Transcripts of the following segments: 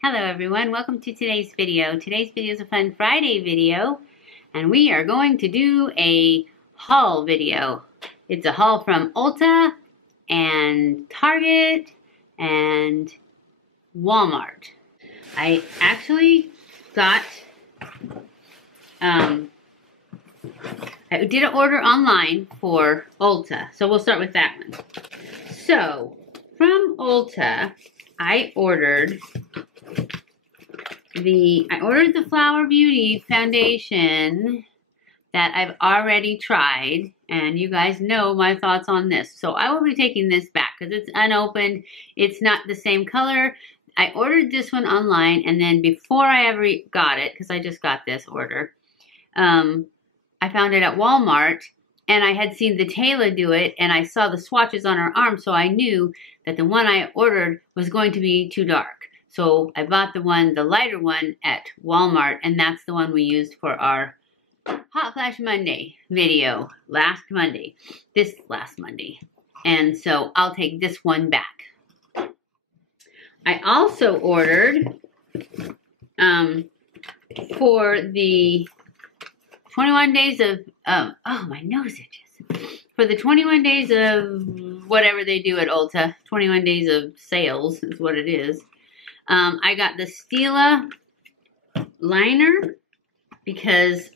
Hello everyone, welcome to today's video. Today's video is a Fun Friday video, and we are going to do a haul video. It's a haul from Ulta and Target and Walmart. I actually got, I did an order online for Ulta, so we'll start with that one. So, from Ulta, I ordered the Flower Beauty foundation that I've already tried, and you guys know my thoughts on this. So I will be taking this back because it's unopened. It's not the same color. I ordered this one online, and then before I ever got it, because I just got this order, I found it at Walmart, and I had seen the Taylor do it, and I saw the swatches on her arm, so I knew that the one I ordered was going to be too dark. So I bought the lighter one at Walmart, and that's the one we used for our Hot Flash Monday video last Monday. And so I'll take this one back. I also ordered for the 21 days of, oh, my nose itches. For the 21 days of whatever they do at Ulta, 21 days of sales is what it is. I got the Stila liner because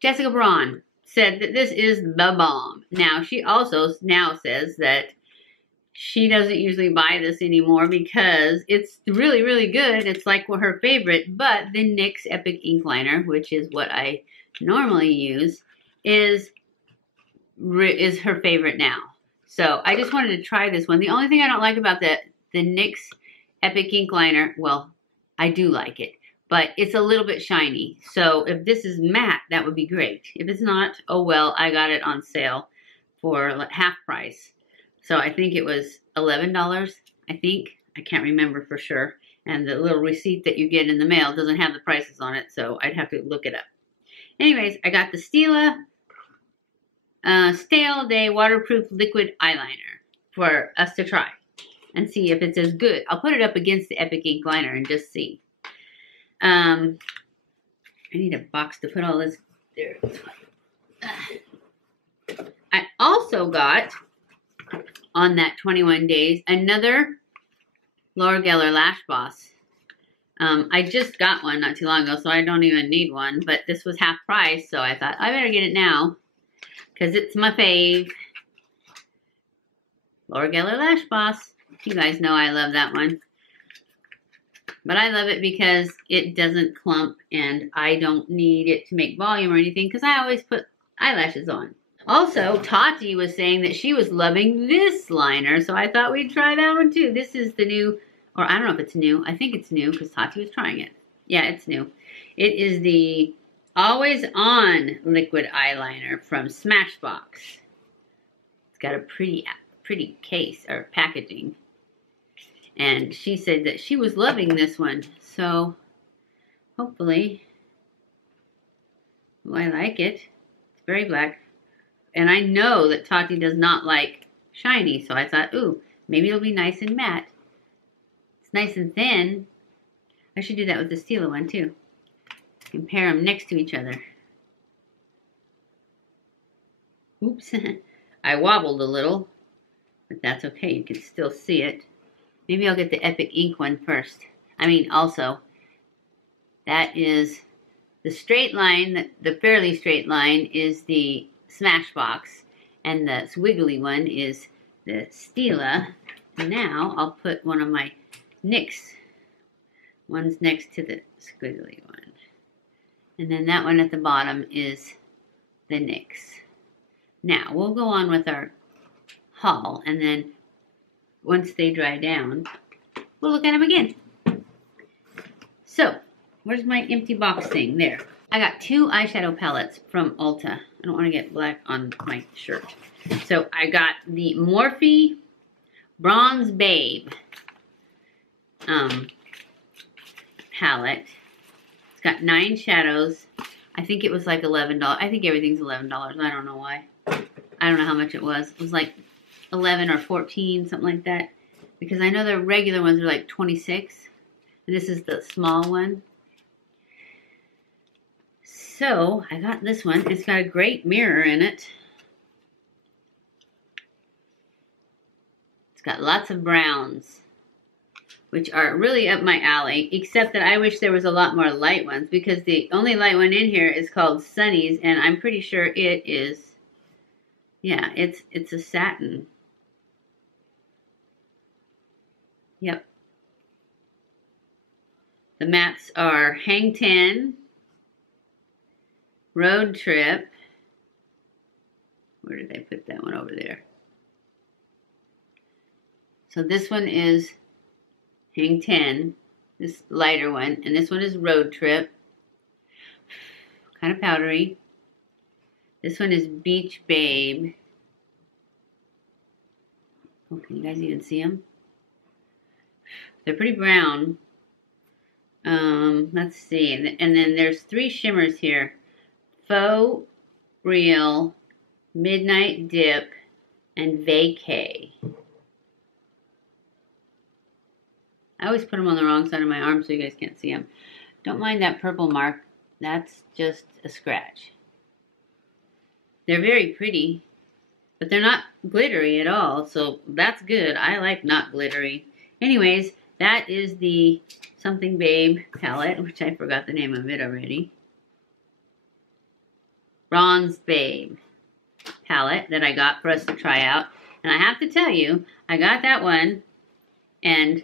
Jessica Braun said that this is the bomb. Now, she also now says that she doesn't usually buy this anymore because it's really, really good. It's like her favorite, but the NYX Epic Ink Liner, which is what I normally use, is her favorite now. So I just wanted to try this one. The only thing I don't like about the NYX Epic Ink Liner, well, I do like it, but it's a little bit shiny. So if this is matte, that would be great. If it's not, oh well, I got it on sale for half price. So I think it was $11, I think. I can't remember for sure. And the little receipt that you get in the mail doesn't have the prices on it, so I'd have to look it up. Anyways, I got the Stila Stale Day Waterproof Liquid Eyeliner for us to try and see if it's as good. I'll put it up against the Epic Ink Liner and just see. I need a box to put all this there. I also got, on that 21 days, another Laura Geller Lash Boss. I just got one not too long ago, so I don't even need one, but this was half price, so I thought I better get it now because it's my fave. Laura Geller Lash Boss. You guys know I love that one. But I love it because it doesn't clump and I don't need it to make volume or anything because I always put eyelashes on. Also, Tati was saying that she was loving this liner, so I thought we'd try that one too. This is the new, or I don't know if it's new. I think it's new because Tati was trying it. Yeah, it's new. It is the Always On Liquid Eyeliner from Smashbox. It's got a pretty case or packaging. And she said that she was loving this one. So, hopefully, I like it. It's very black. And I know that Tati does not like shiny, so I thought, ooh, maybe it'll be nice and matte. It's nice and thin. I should do that with the Stila one, too. Compare them next to each other. Oops. I wobbled a little, but that's okay. You can still see it. Maybe I'll get the Epic Ink one first. Also, that is the straight line, the fairly straight line is the Smashbox, and the swiggly one is the Stila. Now I'll put one of my NYX ones next to the squiggly one. And then that one at the bottom is the NYX. Now we'll go on with our haul, and then once they dry down, we'll look at them again. So, where's my empty box thing? There. I got 2 eyeshadow palettes from Ulta. I don't want to get black on my shirt. So, I got the Morphe Bronze Babe palette. It's got 9 shadows. I think it was like $11. I think everything's $11. I don't know why. I don't know how much it was. It was like 11 or 14, something like that. because I know the regular ones are like 26, and this is the small one. So I got this one. It's got a great mirror in it. It's got lots of browns, which are really up my alley, except that I wish there was a lot more light ones, because the only light one in here is called Sunny's, and I'm pretty sure it is, yeah, it's a satin. Yep. The mattes are Hang 10, Road Trip. Where did I put that one? Over there? So this one is Hang 10, this lighter one, and this one is Road Trip, kind of powdery. This one is Beach Babe. Oh, can you guys even see them? They're pretty brown. Let's see, and then there's 3 shimmers here: Faux, Real, Midnight Dip, and Vacay. I always put them on the wrong side of my arm so you guys can't see them. Don't mind that purple mark. That's just a scratch. They're very pretty, but they're not glittery at all, so that's good. I like not glittery. Anyways, that is the Something Babe palette, which I forgot the name of it already. Bronze Babe palette that I got for us to try out. And I have to tell you, I got that one, and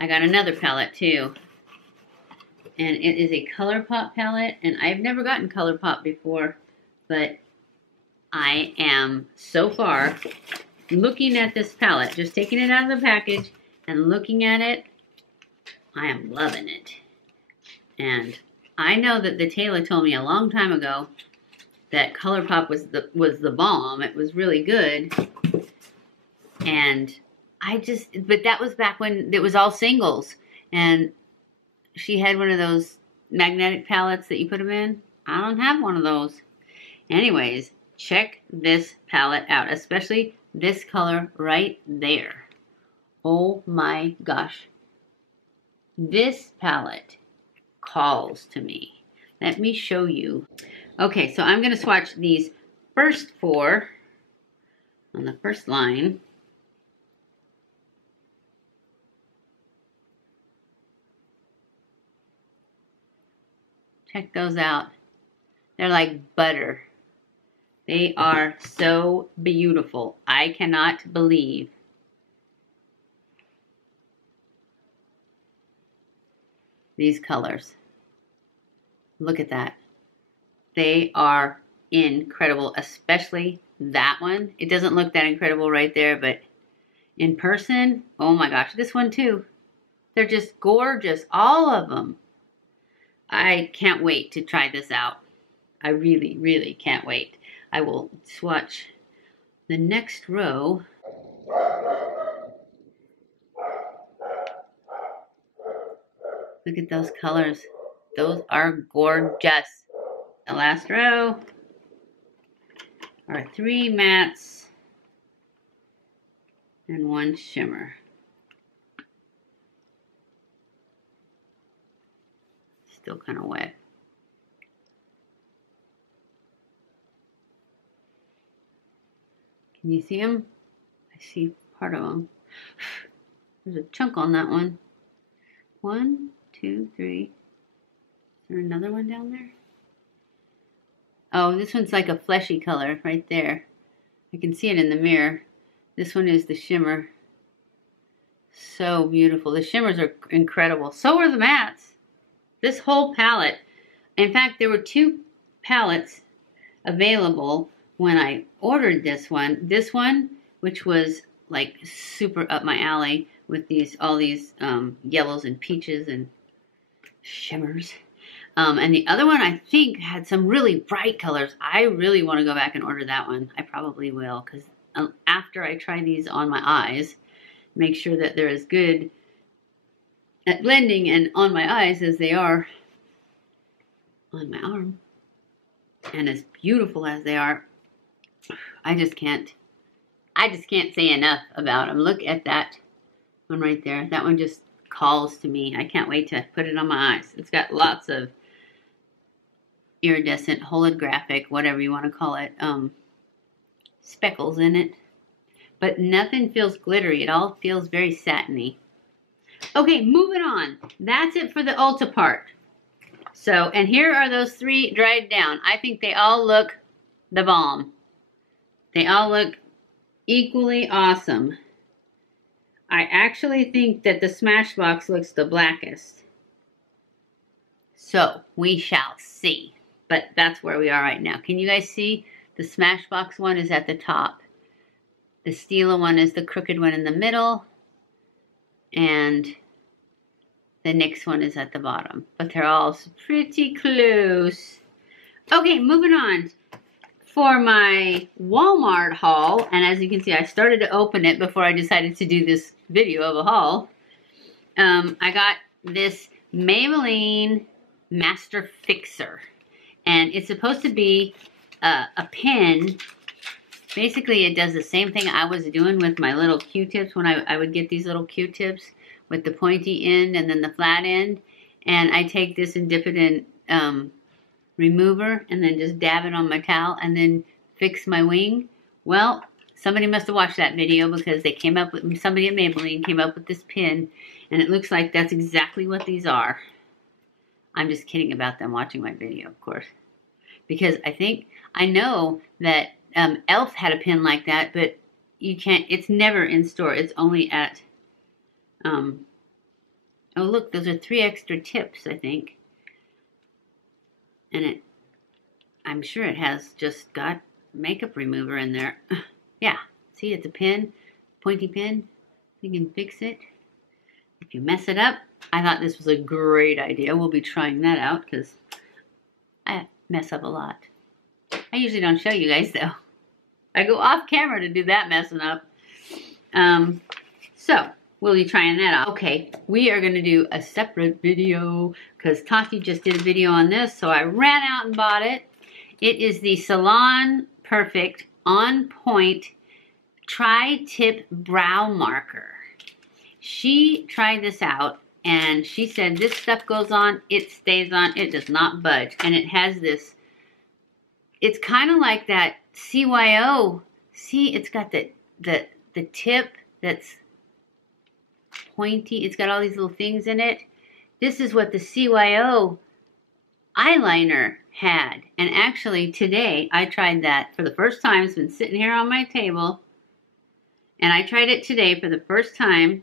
I got another palette too. And it is a ColourPop palette, and I've never gotten ColourPop before, but I am so far looking at this palette, just taking it out of the package and looking at it, I am loving it. And I know that the tailor told me a long time ago that ColourPop was the bomb. It was really good. And but that was back when it was all singles. And she had one of those magnetic palettes that you put them in. I don't have one of those. Anyways, check this palette out, especially this color right there. Oh my gosh. This palette calls to me. Let me show you. Okay, so I'm going to swatch these first 4 on the first line. Check those out. They're like butter. They are so beautiful. I cannot believe these colors. Look at that. They are incredible, especially that one. It doesn't look that incredible right there, but in person, oh my gosh, this one too. They're just gorgeous, all of them. I can't wait to try this out. I really, really can't wait. I will swatch the next row. Look at those colors. Those are gorgeous. The last row are 3 mattes and 1 shimmer. Still kind of wet. Can you see them? I see part of them. There's a chunk on that one. 1, 2, 3. Is there another one down there? Oh, this one's like a fleshy color right there. I can see it in the mirror. This one is the shimmer. So beautiful. The shimmers are incredible. So are the mattes. This whole palette. In fact, there were 2 palettes available when I ordered this one. This one, which was like super up my alley with all these yellows and peaches and shimmers. And the other one, I think, had some really bright colors. I really want to go back and order that one. I probably will, because after I try these on my eyes, make sure that they're as good at blending and on my eyes as they are on my arm. And as beautiful as they are, I just can't I just can't say enough about them. Look at that one right there. That one just calls to me. I can't wait to put it on my eyes. It's got lots of iridescent, holographic, whatever you want to call it, speckles in it. But nothing feels glittery. It all feels very satiny. Okay, moving on. That's it for the Ulta part. So, and here are those 3 dried down. I think they all look the bomb. They all look equally awesome. I actually think that the Smashbox looks the blackest. So, we shall see. But that's where we are right now. Can you guys see? The Smashbox one is at the top. The Stila one is the crooked one in the middle. And the NYX one is at the bottom. But they're all pretty close. Okay, moving on. For my Walmart haul, and as you can see, I started to open it before I decided to do this video of a haul. I got this Maybelline Master Fixer. And it's supposed to be a pen. Basically, it does the same thing I was doing with my little Q-tips when I would get these little Q-tips with the pointy end and then the flat end. And I take this and dip it in remover and then just dab it on my towel and then fix my wing. Well, somebody must have watched that video because they came up with, somebody at Maybelline came up with this pen. And it looks like that's exactly what these are. I'm just kidding about them watching my video, of course. Because I know that e.l.f. had a pen like that, but you can't, it's never in store. It's only at, oh look, those are 3 extra tips, I think. And I'm sure it has just got makeup remover in there. Yeah, see, it's a pen, pointy pen. You can fix it. If you mess it up, I thought this was a great idea. We'll be trying that out because I mess up a lot. I usually don't show you guys though. I go off camera to do that messing up. So, we'll be trying that out. Okay, we are going to do a separate video because Tati just did a video on this, so I ran out and bought it. It is the Salon Perfect On Point Tri-Tip Brow Marker. She tried this out and she said this stuff goes on, it stays on, it does not budge. And it has this, it's kind of like that CYO. See, it's got the tip that's pointy. It's got all these little things in it. This is what the CYO eyeliner had. And actually today I tried that for the first time. It's been sitting here on my table. And I tried it today for the first time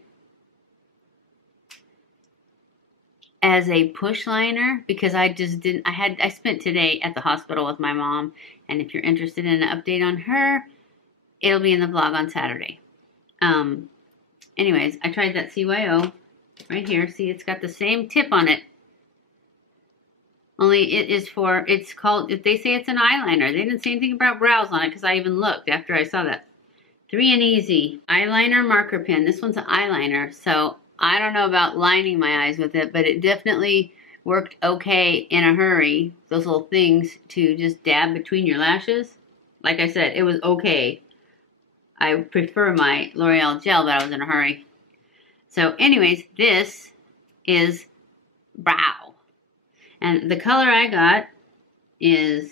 as a push liner because I just didn't, I spent today at the hospital with my mom, and if you're interested in an update on her, it'll be in the vlog on Saturday. Anyways, I tried that CYO right here. See, it's got the same tip on it. Only it is for, it's called, if they say it's an eyeliner. They didn't say anything about brows on it because I even looked after I saw that. 3 and Easy eyeliner marker pen. This one's an eyeliner, so I don't know about lining my eyes with it, but it definitely worked okay in a hurry. Those little things to just dab between your lashes. Like I said, it was okay. I prefer my L'Oreal gel, but I was in a hurry. So anyways, this is brow. And the color I got is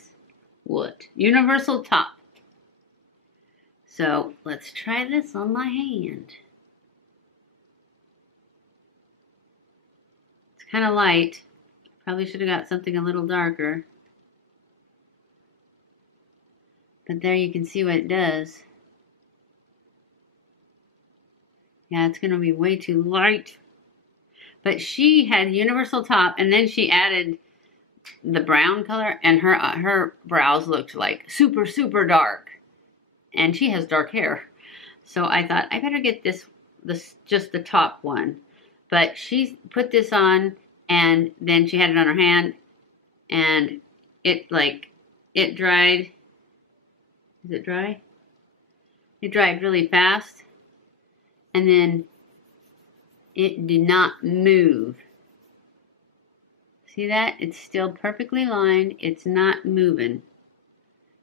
what? Universal Top. So let's try this on my hand. Kind of light. Probably should have got something a little darker. But there you can see what it does. Yeah, it's going to be way too light. But she had Universal Top, and then she added the brown color, and her brows looked like super, super dark. And she has dark hair. So I thought, I better get this just the top one. But she put this on, and then she had it on her hand, and it dried. Is it dry? It dried really fast, and then it did not move. See that? It's still perfectly lined. It's not moving.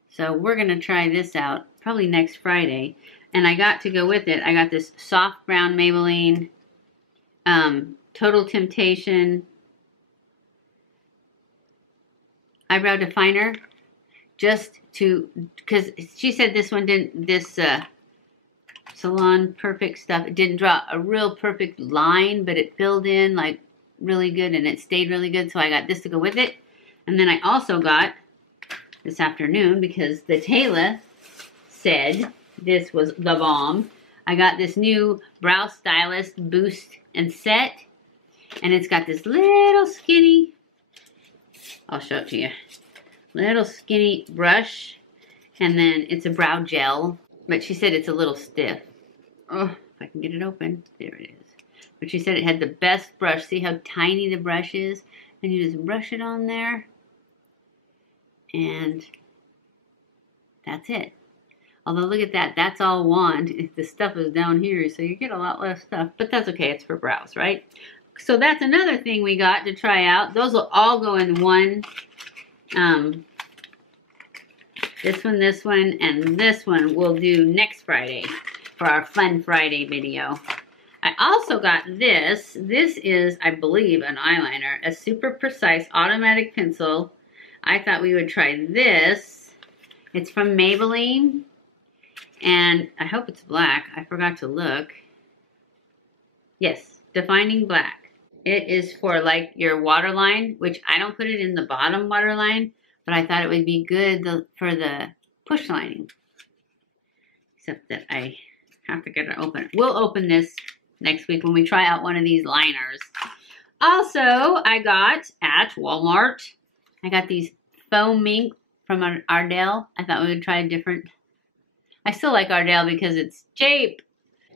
So we're going to try this out probably next Friday. And I got to go with it, I got this soft brown Maybelline Total Temptation eyebrow definer, just to, because she said this one didn't, this Salon Perfect stuff, it didn't draw a real perfect line, but it filled in like really good and it stayed really good, so I got this to go with it. And then I also got this afternoon, because the tailor said this was the bomb, I got this new Brow Stylist Boost and Set, and it's got this little skinny, I'll show it to you, little skinny brush, and then it's a brow gel, but she said it's a little stiff. Oh, if I can get it open, there it is. But she said it had the best brush. See how tiny the brush is? And you just brush it on there, and that's it. Although look at that, that's all wand. The stuff is down here, so you get a lot less stuff. But that's okay, it's for brows, right? So that's another thing we got to try out. Those will all go in one. This one, and this one we'll do next Friday for our Fun Friday video. I also got this. This is, I believe, an eyeliner. A super precise automatic pencil. I thought we would try this. It's from Maybelline. And I hope it's black. I forgot to look. Yes, Defining Black. It is for like your waterline, which I don't put it in the bottom waterline, but I thought it would be good for the push lining. Except that I have to get it open. We'll open this next week when we try out one of these liners. Also, I got at Walmart, I got these Faux Mink from ARDELL. I thought we would try a different. I still like ARDELL because it's cheap.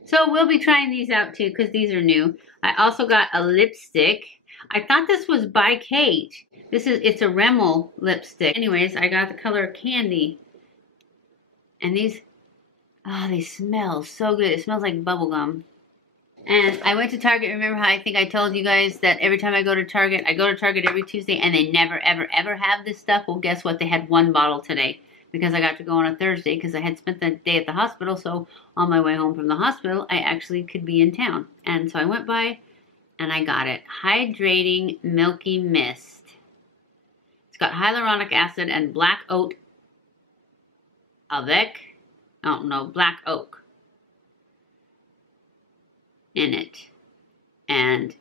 So we'll be trying these out too, because these are new. I also got a lipstick. I thought this was by Kate. It's a Rimmel lipstick. Anyways, I got the color Candy. And these, oh, they smell so good. It smells like bubblegum. And I went to Target. Remember how I think I told you guys that every time I go to Target every Tuesday and they never, ever, ever have this stuff? Well, guess what? They had one bottle today, because I got to go on a Thursday because I had spent the day at the hospital. So on my way home from the hospital, I actually could be in town. And so I went by and I got it. Hydrating Milky Mist. It's got hyaluronic acid and black oak black oak in it. And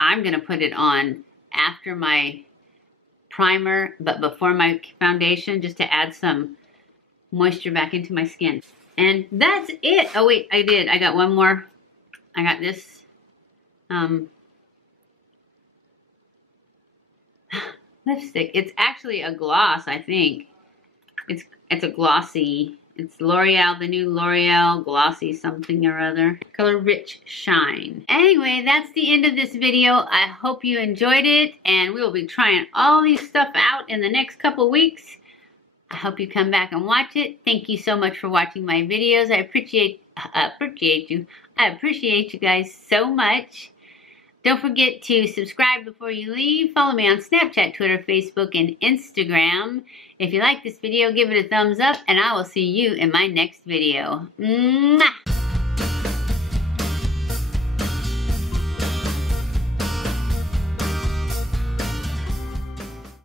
I'm going to put it on after my primer, but before my foundation, just to add some moisture back into my skin. And that's it. Oh wait, I got one more. I got this lipstick. It's actually a gloss, I think. It's a glossy. It's L'Oreal, the new L'Oreal glossy something or other. Color Rich Shine. Anyway, that's the end of this video. I hope you enjoyed it, and we will be trying all these stuff out in the next couple weeks. I hope you come back and watch it. Thank you so much for watching my videos. I appreciate you. I appreciate you guys so much. Don't forget to subscribe before you leave. Follow me on Snapchat, Twitter, Facebook, and Instagram. If you like this video, give it a thumbs up, and I will see you in my next video. Mwah!